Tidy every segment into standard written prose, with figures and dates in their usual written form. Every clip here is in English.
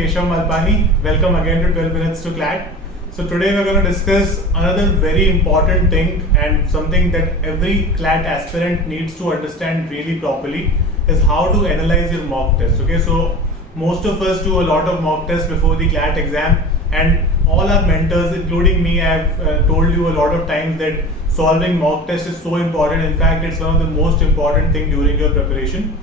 Keshav Malpani. Welcome again to 12 Minutes to CLAT. So today we're going to discuss another very important thing and something that every CLAT aspirant needs to understand really properly is how to analyze your mock test. Okay, so most of us do a lot of mock tests before the CLAT exam, and all our mentors, including me, have told you a lot of times that solving mock test is so important. In fact, it's one of the most important thing during your preparation.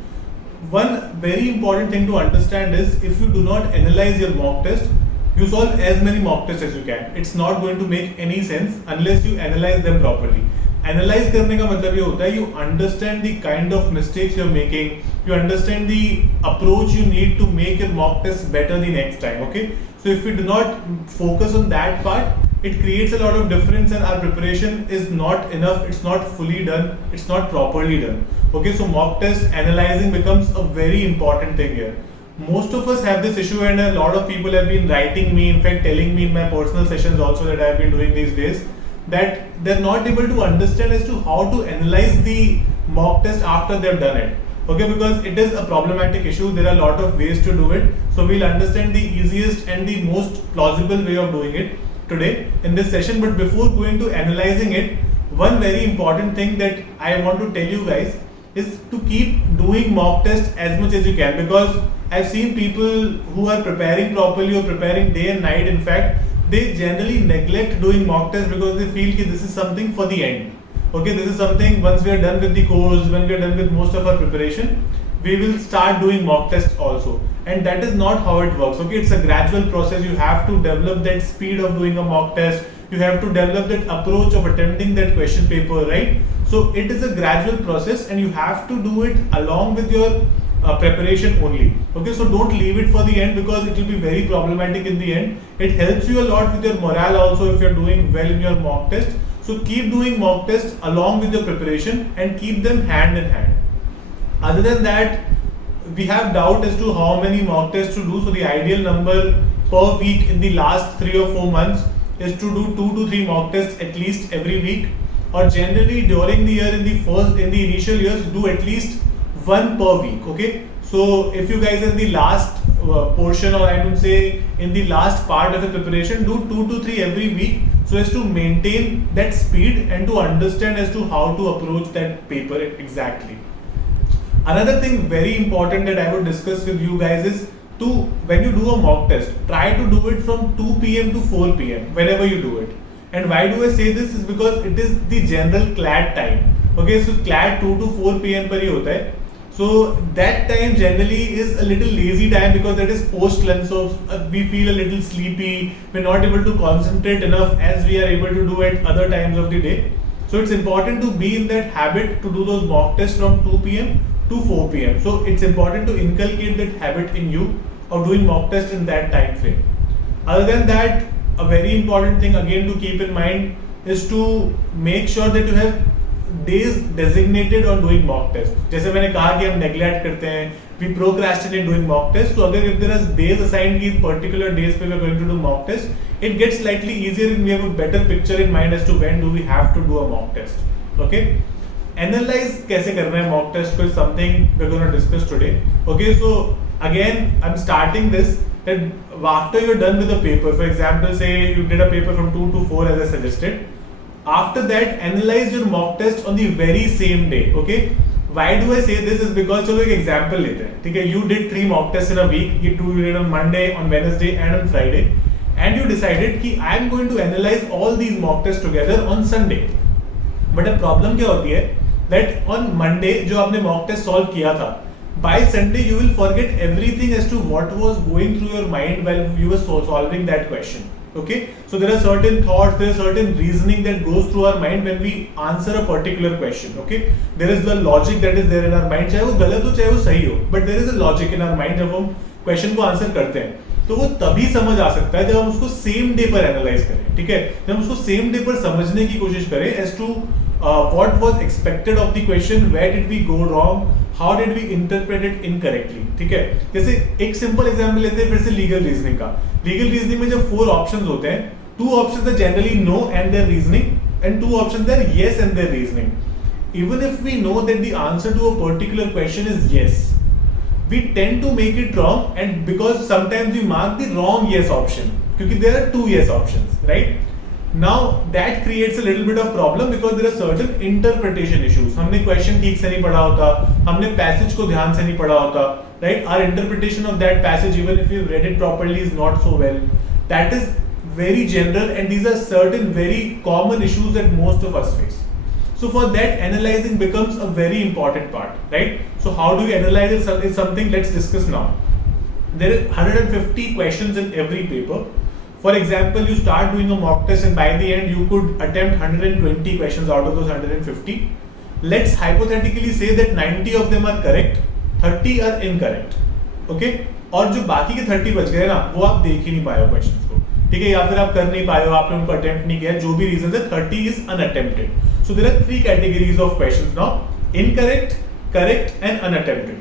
One very important thing to understand is if you do not analyze your mock test, you solve as many mock tests as you can. It's not going to make any sense unless you analyze them properly. Analyze करने का मतलब ये होता है you understand the kind of mistakes you're making, you understand the approach you need to make your mock test better the next time. Okay, so if we do not focus on that part, it creates a lot of difference and our preparation is not enough, it's not fully done, it's not properly done. Okay, so mock test analyzing becomes a very important thing here. Most of us have this issue, and a lot of people have been writing me, in fact telling me in my personal sessions also that I have been doing these days, that they're not able to understand as to how to analyze the mock test after they've done it. Okay, because it is a problematic issue. There are a lot of ways to do it. So we'll understand the easiest and the most plausible way of doing it today in this session. But before going to analyzing it, one very important thing that I want to tell you guys is to keep doing mock test as much as you can, because I've seen people who are preparing properly or preparing day and night. In fact, they generally neglect doing mock test because they feel that this is something for the end. Okay, this is something once we are done with the course, when we are done with most of our preparation, we will start doing mock test also. And that is not how it works. Okay, it's a gradual process. You have to develop that speed of doing a mock test. You have to develop that approach of attempting that question paper, right? So it is a gradual process and you have to do it along with your preparation only. Okay, so don't leave it for the end because it will be very problematic in the end. It helps you a lot with your morale also if you're doing well in your mock test. So keep doing mock test along with your preparation and keep them hand in hand. Other than that, we have doubt as to how many mock tests to do. So the ideal number per week in the last 3 or 4 months is to do 2 to 3 mock tests at least every week, or generally during the year in the initial years do at least 1 per week. Okay, so if you guys in the last portion, or I would say in the last part of the preparation, do 2 to 3 every week so as to maintain that speed and to understand as to how to approach that paper exactly. Another thing very important that I would discuss with you guys is when you do a mock test, try to do it from 2 p.m. to 4 p.m. whenever you do it. And why do I say this is because it is the general CLAT time. Okay, so CLAT 2 to 4 p.m. पर ही होता है. So that time generally is a little lazy time because that is post lunch, so we feel a little sleepy, we're not able to concentrate enough as we are able to do at other times of the day. So it's important to be in that habit to do those mock tests from 2 p.m. to 4 p.m. So it's important to inculcate that habit in you of doing mock tests in that time frame. Other than that, a very important thing again to keep in mind is to make sure that you have days designated on doing mock test. जैसे मैंने कहा कि हम neglect करते हैं, we procrastinate doing mock test. So अगर if there are days assigned कि particular days पे we are going to do mock test, it gets slightly easier and we have a better picture in mind as to when do we have to do a mock test. Okay, analyze कैसे करना है mock test को is something we're going to discuss today. Okay, so again I'm starting this that after you're done with the paper, for example say you did a paper from 2 to 4 as I suggested. After that, analyze your mock test on the very same day. Okay, why do I say this is because चलो एक example लेते हैं. ठीक है, you did 3 mock tests in a week. You did on Monday, on Wednesday, and on Friday, and you decided कि I am going to analyze all these mock tests together on Sunday. But the problem क्या होती है that on Monday जो आपने mock test solve किया था, by Sunday you will forget everything as to what was going through your mind while you were solving that question. Okay, so there are certain thoughts, there is certain reasoning that goes through our mind when we answer a particular question. Okay, there is the logic that is there in our mind, चाहे वो गलत हो चाहे वो सही हो, but there is a logic in our mind जब हम question को answer करते हैं, तो वो तभी समझ आ सकता है जब हम उसको same day पर analyze करें. ठीक है, जब हम उसको same day पर समझने की कोशिश करें as to what was expected of the question, where did we go wrong, how did we interpret it incorrectly. ठीक है, जैसे एक simple example लेते हैं फिर से legal reasoning का. Legal reasoning में जब 4 options होते हैं, 2 options are generally no and their reasoning, and 2 options are yes and their reasoning. Even if we know that the answer to a particular question is yes, we tend to make it wrong, and because sometimes we mark the wrong yes option, because there are two yes options, right? Now that creates a little bit of problem because there are certain interpretation issues. हमने question ठीक से नहीं पढ़ा होता, हमने passage को ध्यान से नहीं पढ़ा होता, right? Our interpretation of that passage, even if we read it properly, is not so well. That is very general, and these are certain very common issues that most of us face. So for that, analyzing becomes a very important part, right? So how do we analyze it is something let's discuss now. There are 150 questions in every paper. For example, you start doing a mock test and by the end you could attempt 120 questions out of those 150. Let's hypothetically say that 90 of them are correct, 30 are incorrect. Okay? और जो बाकी के 30 बच गए ना, वो आप देख ही नहीं पाए हो क्वेश्चंस को, ठीक है, या फिर आप कर नहीं पाए हो, आपने उनको अटेम्प्ट नहीं किया, जो भी रीजन है, 30 is unattempted. So there are 3 categories of questions now: incorrect, correct and unattempted.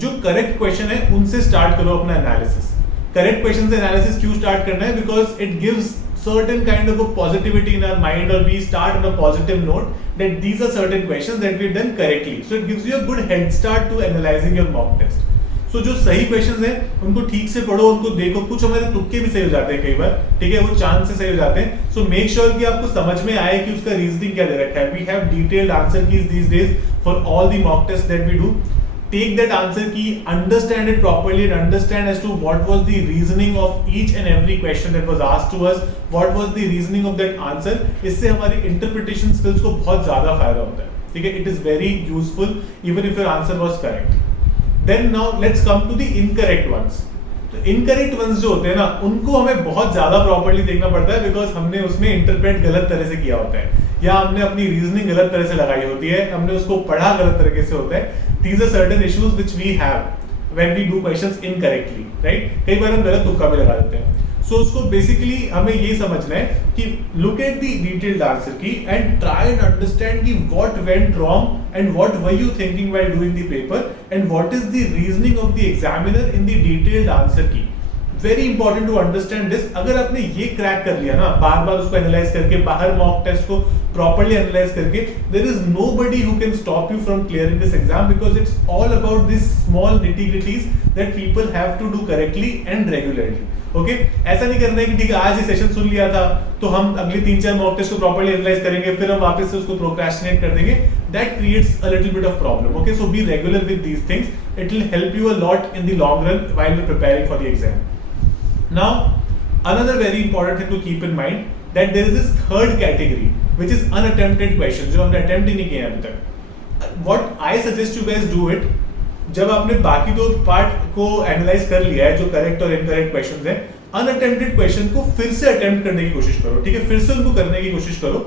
जो करेक्ट क्वेश्चन है उनसे स्टार्ट करो अपना एनालिसिस. करेक्ट क्वेश्चन से एनालिसिस क्यों स्टार्ट करना है? Because it gives certain kind of a positivity in our mind, or we start on a positive note that these are certain questions that we've done correctly. So it gives you a good head start to analyzing your mock test. So जो सही questions हैं उनको ठीक से पढ़ो, उनको देखो. कुछ हमारे तुक्के भी सही हो जाते हैं कई बार, ठीक है, वो चांस से सही हो जाते हैं. So make sure कि आपको समझ में आए कि उसका रीजनिंग क्या दे रखा है. We have detailed answer keys these days for all the mock tests that we do. Take that answer key, understand it properly, and understand as to what was the reasoning of each and every question that was asked to us. What was the reasoning of that answer? इससे हमारी interpretation skills को बहुत ज़्यादा फायदा होता है, ठीक है. It is very useful even if your answer was correct. Then now let's come to the incorrect ones. तो incorrect ones जो होते हैं ना, उनको हमें बहुत ज़्यादा properly देखना पड़ता है, because हमने उसमें interpret गलत तरह से किया होता है, या हमने अपनी रीजनिंग गलत तरह से लगाई होती है, हमने उसको पढ़ा गलत तरीके से होता है. These are certain issues which we have when we do questions incorrectly, right? कई बार हम गलत तुक्का भी लगा देते हैं. So उसको basically हमें ये समझना है कि look at the detailed answer key and try and understand कि what went wrong and what were you thinking while doing the paper and what is the reasoning of the examiner in the detailed answer key. Very important to understand this. अगर आपने ये crack कर लिया ना, बार बार उसको analyse करके, बाहर mock test को प्रॉपर्ली एनालाइज करके, there is nobody who can stop you from clearing this exam, because it's all about this small nitty gritties that people have to do correctly and regularly. Okay, ऐसा नहीं करना है कि ठीक है आज ये सेशन सुन लिया था तो हम अगले 3-4 मॉक टेस्ट को प्रॉपर्ली एनालाइज करेंगे, फिर हम वापस से उसको प्रोक्रेस्टिनेट कर देंगे. That creates a little bit of problem. Okay, so be regular with these things. It will help you a lot in the long run while you preparing for the exam. Now, another very important thing to keep in mind that there is this third category which is unattempted questions जो हमने attempt ही नहीं किए अभी तक. What I suggest you guys do it, जब आपने बाकी दो पार्ट को एनालाइज कर लिया है जो करेक्ट और इनकरेक्ट क्वेश्चंस हैं, अनअटेम्प्टेड क्वेश्चन को फिर से अटेम्प्ट करने की कोशिश करो, ठीक है, फिर से उनको करने की कोशिश करो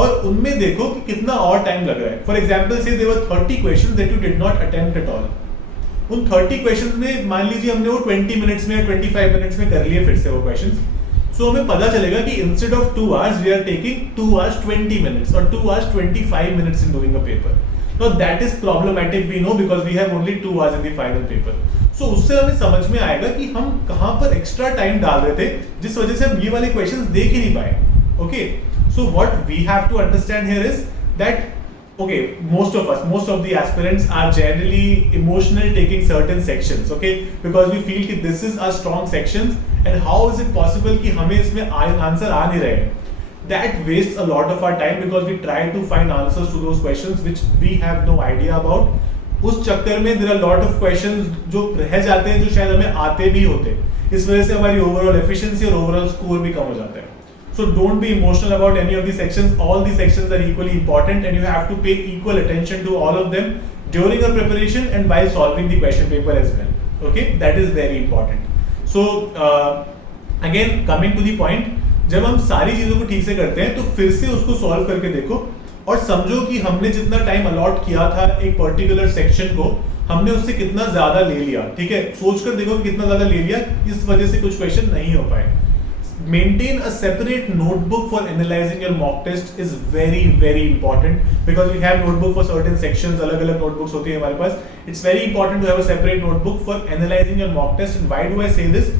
और उनमें देखो कि कितना और टाइम लग रहा है. फॉर एग्जाम्पल से there were 30 questions that you did not attempt at all. उन 30 क्वेश्चंस में मान लीजिए हमने वो 20 मिनट्स में या 25 मिनट्स में कर लिए फिर से वो क्वेश्चंस. सो हमें पता चलेगा कि instead of 2 hours we are taking 2 hours 20 minutes और 2 hours 25 minutes in doing a paper. Now that is problematic, we know, because we have only 2 hours in the final paper. So उससे हमें समझ में आएगा कि हम कहाँ पर एक्स्ट्रा टाइम डाल रहे थे जिस वजह से हम ये वाले क्वेश्चंस देख ही नहीं पाए. Okay, so what we have to understand here is that okay, most of the aspirants are generally emotional taking certain sections, okay, because we feel that this is our strong sections and how is it possible कि हमें इसमें answer आ नहीं रहे. That wastes a lot of our time because we try to find answers to those questions which we have no idea about. उस चक्कर में there are lot of questions जो रह जाते हैं जो शायद हमें आते भी होते. इस वजह से हमारी overall efficiency और overall score भी कम हो जाता है. So don't be emotional about any of the sections. All the sections are equally important and you have to pay equal attention to all of them during your preparation and while solving the question paper as well. Okay, that is very important. So again coming to the point, जब हम सारी चीजों को ठीक से करते हैं तो फिर से उसको सॉल्व करके देखो और समझो कि हमने जितना टाइम अलॉट किया था एक पर्टिकुलर सेक्शन को, हमने उससे कितना ज्यादा ले लिया. ठीक है, सोचकर देखो कि कितना ज्यादा ले लिया, इस वजह से कुछ क्वेश्चन नहीं हो पाए. Maintain a separate notebook for analyzing your mock test is very important because we have notebook for certain sections. अलग-अलग notebooks होती है हमारे पास. It's very important to have a separate notebook for analyzing your mock test. And why do I say this?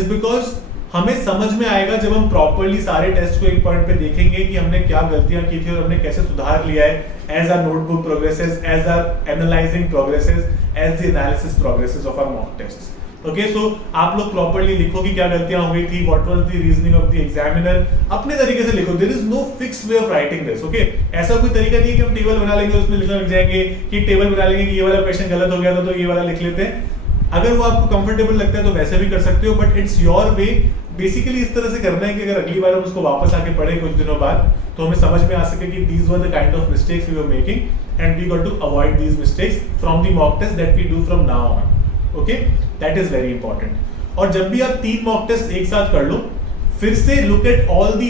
Is because हमें समझ में आएगा जब हम प्रॉपरली सारे टेस्ट को एक पॉइंट पे देखेंगे कि हमने क्या गलतियां की थी और हमने कैसे सुधार लिया है as our notebook progresses, as our analysing progresses, as the analysis progresses of our mock test. Okay, so आप लोग प्रॉपरली लिखो कि क्या गलतियां हो गई थी, what was the reasoning of the examiner, अपने तरीके से लिखो। There is no fix way of writing this. Okay, ऐसा कोई तरीका नहीं है कि हम टेबल बना लेंगे उसमें लिखने लग जाएंगे, कि टेबल बना लेंगे कि ये वाला क्वेश्चन गलत हो गया था तो ये वाला लिख लेते हैं। अगर वो आपको कंफर्टेबल लगता है तो वैसे भी कर सकते हो, but it's your way. Basically इस तरह से करना है कि अगर अगली बार हम उसको वापस आके पढ़े कुछ दिनों बाद तो हमें समझ में आ सके कि these were the kind of mistakes we were making and we got to avoid these mistakes from the mock test that we do from now on. Okay, that is very important. और जब भी आप 3 mock test एक साथ कर लो, फिर से look at all the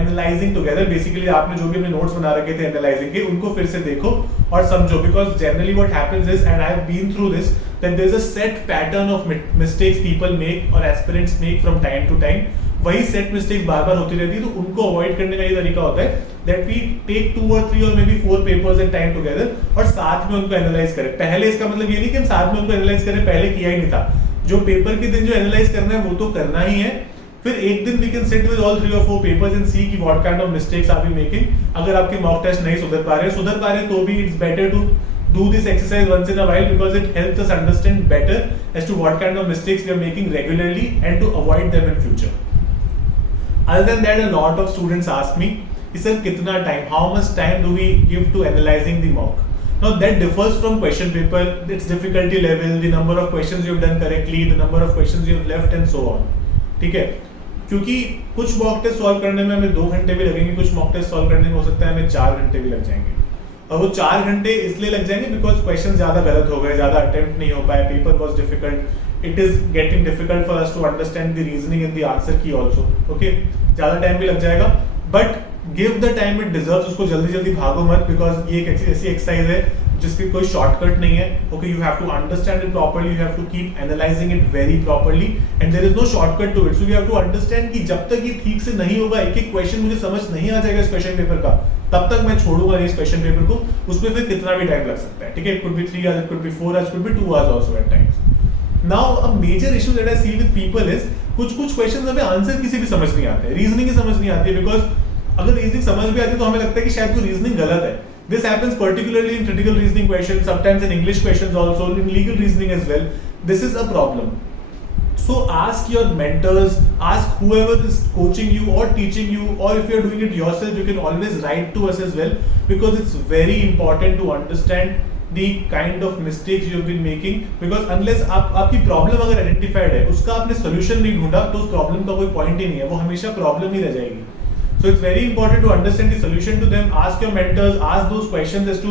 analysing together. Basically आपने जो भी अपने नोट्स बना रखे थे एनालाइजिंग के, उनको फिर से देखो और समझो, because generally what happens is, and I have been through this, that there is a set pattern of mistakes people make और aspirants make from time to time. वही सेट मिस्टेक्स बार बार होती रहती है, तो उनको अवॉइड करने का ये तरीका होता है that we take 2 or 3 or maybe 4 papers at time together और साथ में उनको एनालाइज करें। पहले इसका मतलब ये नहीं कि हम साथ में उनको एनालाइज करें, पहले किया ही नहीं था। जो पेपर के दिन जो एनालाइज करना है वो तो करना ही है, फिर एक दिन we can sit with all 3 or 4 papers and see कि what kind of mistakes are we making. अगर आपके मॉक टेस्ट नहीं सुधर पा रहे तो भी it's better to do this exercise once in a while because it helps us understand better as to what kind of mistakes we are making regularly and to avoid them in future. Other than that, a lot of students ask me, sir, kitna time, how much time do we give to analyzing the mock? Now that differs from question paper, its difficulty level, the number of questions you have done correctly, the number of questions you have left and so on. ठीक है, क्योंकि कुछ mock test solve करने में हमें 2 घंटे भी लगेंगे, कुछ मॉक टेस्ट सॉल्व करने में हो सकता है हमें 4 घंटे भी लग जाएंगे। और वो 4 घंटे इसलिए लग जाएंगे बिकॉज क्वेश्चन ज्यादा गलत हो गए, ज्यादा अटेम्प्ट नहीं हो पाए, paper was difficult, it is getting difficult for us to understand the reasoning in the answer key also. Okay, ज्यादा टाइम भी लग जाएगा, but give the time it deserves. उसको जल्दी जल्दी भागो मत, बिकॉज ये एक ऐसी एक्सरसाइज है जिसकी कोई शॉर्टकट नहीं है। Okay, you have to understand it properly, you have to keep analysing it very properly and there is no shortcut to it. So you have to understand कि जब तक ये ठीक से नहीं होगा, एक एक क्वेश्चन मुझे समझ नहीं आ जाएगा इस क्वेश्चन पेपर का, तब तक मैं छोड़ूंगा नहीं इस क्वेश्चन पेपर को। उसमें फिर कितना भी टाइम लग सकता है, ठीक है, it could be 3 hours, it could be 4 hours, it could be 2 hours also at times. Now a major issue that I see with people is कुछ क्वेश्चंस हमें आंसर किसी भी समझ नहीं आते, रीजनिंग ही समझ नहीं आती है, बिकॉज अगर रीजनिंग समझ भी आती है तो हमें लगता है कि शायद वो रीजनिंग गलत है। This happens particularly in critical reasoning questions, sometimes in English questions also, in legal reasoning as well. This is a problem. So ask your mentors, ask whoever is coaching you or teaching you, or if you are doing it yourself, you can always write to us as well, because it's very important to understand the kind of mistakes you have been making, because unless आपकी problem अगर identified है, उसका आपने solution नहीं ढूंढा तो उस problem का कोई पॉइंट ही नहीं है, वो हमेशा प्रॉब्लम ही रह जाएगी। So it's very important to understand the solution to them. Ask your mentors, ask those questions as to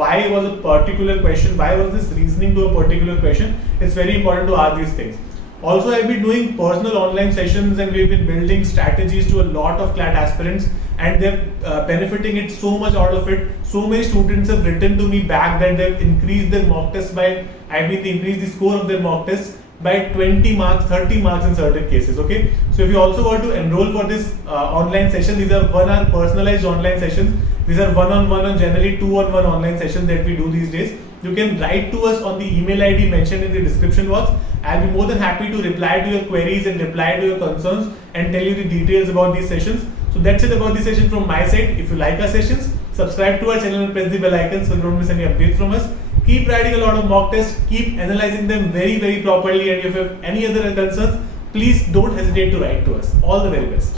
why was a particular question, why was this reasoning to a particular question. It's very important to ask these things. Also, I've been doing personal online sessions and we've been building strategies to a lot of CLAT aspirants, and they're benefiting it so much out of it. So many students have written to me back that they've increased their mock tests by, they increased the score of their mock tests by 20 marks, 30 marks in certain cases. Okay, so if you also want to enroll for this online session, these are 1 hour personalized online sessions. These are one-on-one and generally 2-on-1 online sessions that we do these days. You can write to us on the email ID mentioned in the description box. I'll be more than happy to reply to your queries and reply to your concerns and tell you the details about these sessions. So that's it about this session from my side. If you like our sessions, subscribe to our channel and press the bell icon so you don't miss any updates from us. Keep writing a lot of mock tests, keep analyzing them very, very properly, and if you have any other concerns, please don't hesitate to write to us. All the very best.